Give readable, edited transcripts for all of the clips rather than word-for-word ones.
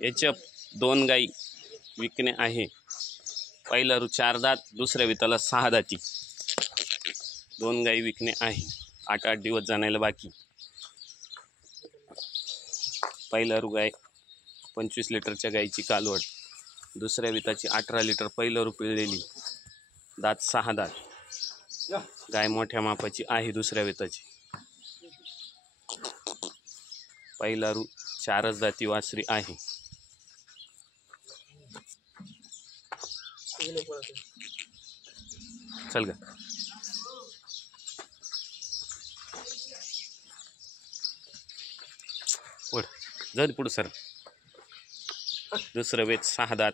HF 2 गाई विकणे आहे। पहिला रू 4 दात, दुसऱ्या विताला 6 दाती। 2 गाई विकणे आहे। 8 दिवस जाण्याला बाकी। पहिला रू गाय 25 लिटरच्या गाईची कालवड, दुसऱ्या विताची 18 लिटर। पहिला रू पिळलेली, दात 6 दात। गाय मोठ्या मापाची आहे दुसऱ्या विताची। पहिला रू 4 दाती वासरी आहे। चल ग ओढ जाऊ पुढे सर। दुसरं वेत 6 दात,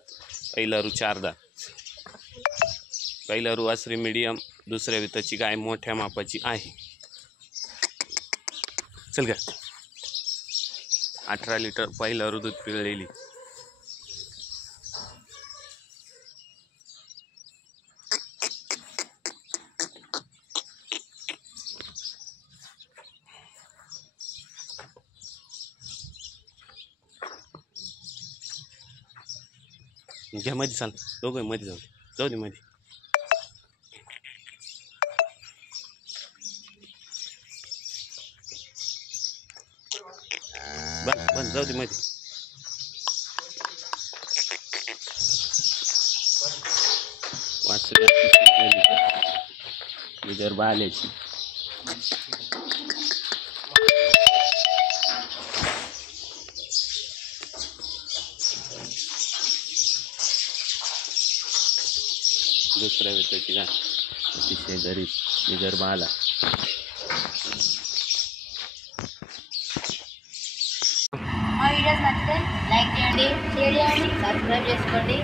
पहिला रू 4 दात। पहिला रू वासरी मीडियम, दुसऱ्या विताची गाय मोठ्या मापाची आहे। चल ग 18 लिटर पहिला रू दूध पिळलेली। घ्या मध्ये चाल, दोघं मध्ये जाऊ, जाऊ दे मध्ये। बस जाऊ दे मध्ये। वासरी विदर्भ आल्याची। दुसऱ्या विताची गाय अतिशय गरीब, विदर्भ आला। వీడియోస్ నచ్చితే లైక్ చేయండి, షేర్ చేయండి, సబ్స్క్రైబ్ చేసుకోండి.